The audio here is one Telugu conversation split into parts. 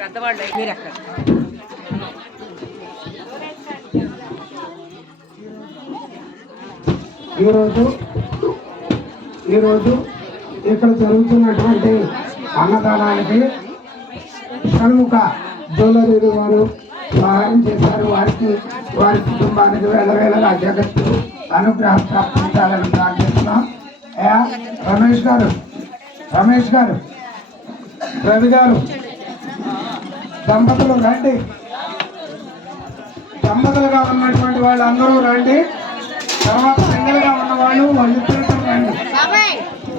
పెద్దవాళ్ళు మీరు ఎక్కడ ఈరోజు ఈరోజు ఇక్కడ జరుగుతున్నటువంటి అన్నదానానికి షణ్ముఖ జ్యువెలరీ వారు సహాయం చేశారు. వారికి వారి కుటుంబానికి వేల వేల జగత్తు అనుగ్రహం ప్రాప్తించాలని ప్రార్థిస్తున్నాం. రమేష్ గారు రమేష్ గారు రవి గారు దంపతులు రండి. దంపతులుగా ఉన్నటువంటి వాళ్ళందరూ రండి. తర్వాత సింగిల్గా ఉన్న వాళ్ళు వాళ్ళిద్దరితో రండి.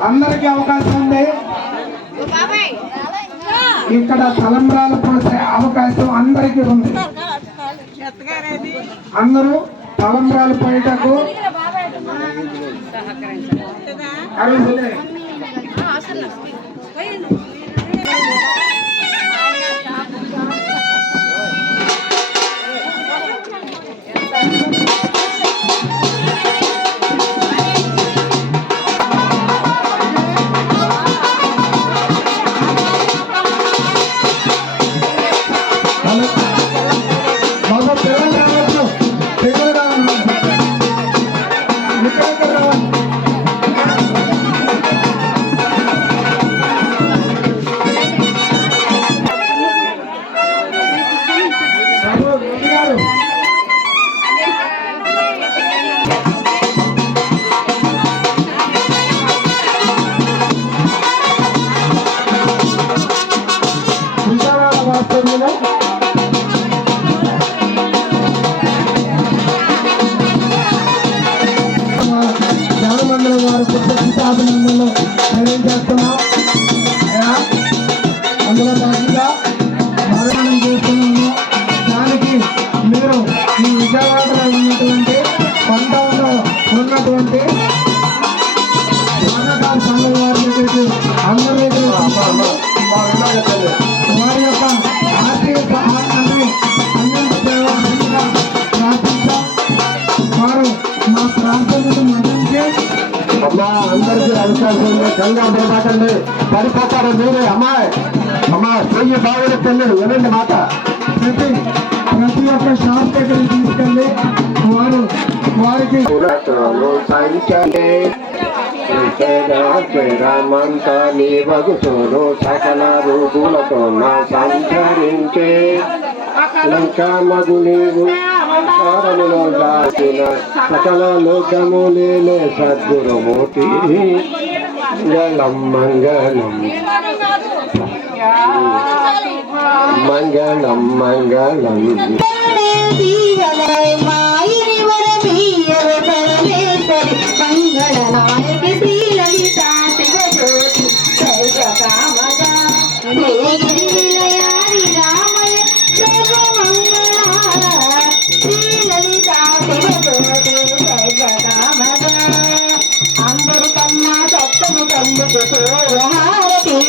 అందరికీ అవకాశం ఉంది. ఇక్కడ తలంబ్రాలు పోసే అవకాశం అందరికీ ఉంది. అందరూ తలంబ్రాలు పోయేటకు అందులో భాగంగా మరణం చేస్తున్నాము దానికి మీరు ఈ విజయవాడలో ఉన్నటువంటి పంటలో ఉన్నటువంటి స్వర్ణకార సంఘం వారి దగ్గరికి అందరి దగ్గర వారి యొక్క ఆర్థిక సహాయాన్ని అందించవలసిందిగా ప్రార్థిస్తాం వారు మా ప్రార్థనను మన్నించి అమ్మా అందరికీ అవకాశం గంగా పోతాకండి పడిపోతారు మీరే అమ్మాయి అమ్మా చెయ్యి బాగుంటుంది వినండి మాట. ప్రతి ప్రతి ఒక్క షాప్ దగ్గరికి తీసుకెళ్ళి వారు వారికి రామంతా నీ వగుతోను సకల రూపులతో నా సంచరించే. లంకామగు నీవు సారములో దాచిన సకల లోకము లేలే సద్గురుమూర్తి. మంగళం. మంగళం మంగళం. మంగళం. చక్కని